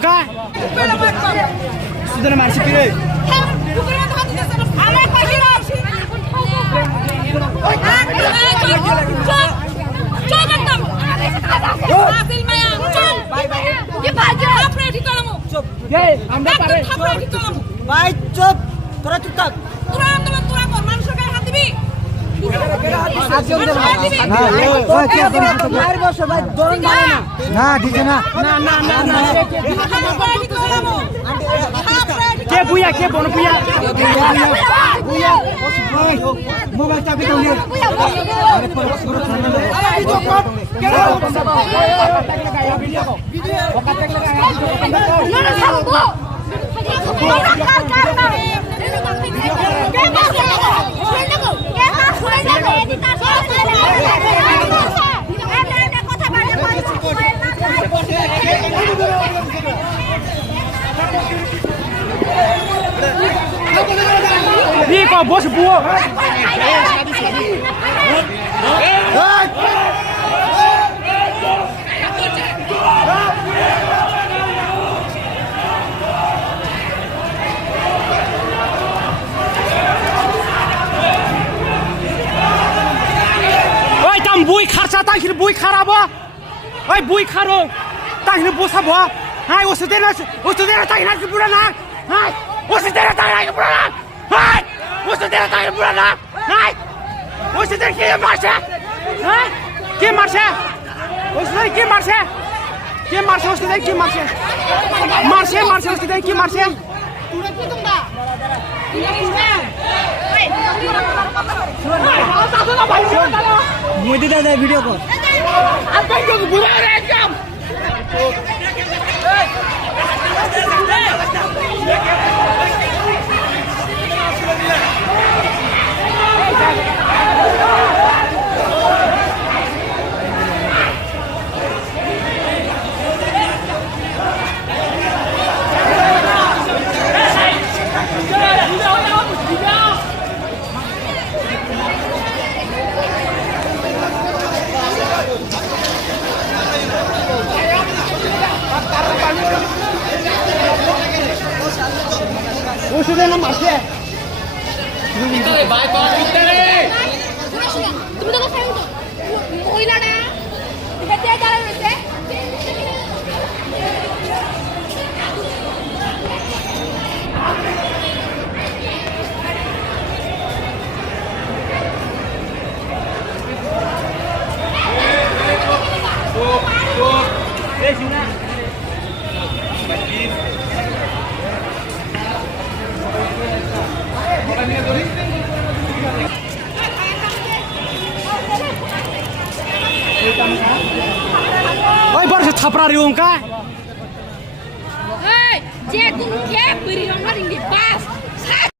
ka? Sudah nama si pilih. ভাই চুপ তোরা চুপ থাক Ke buya ke bono buya. Mobile চাবি দাও Ni kau bos buah. Oi, tam bui kharsa tak hir bui kharaba. Oi, bui kharo. Tak hir bosa ba. Hai, osudena tak hir purana. Hai, osudena tak hir purana. Hai, osudena tak hir purana. Hai, osudena ke marcha. Hai, ke marcha. Osudena ke marcha. Ke marcha osudena ke marcha. Marcha osudena ke marcha. Tuna putung dah. মুই দিদা যায় video কর Apa yang kau buat rekam? ওষুধে না মাসে তুমি তো কোথায় তো কইলা না হেতে দাঁড়ায় রইছে Oi, baru thapra riung ka? Hei, je kun ke beri orang di bas.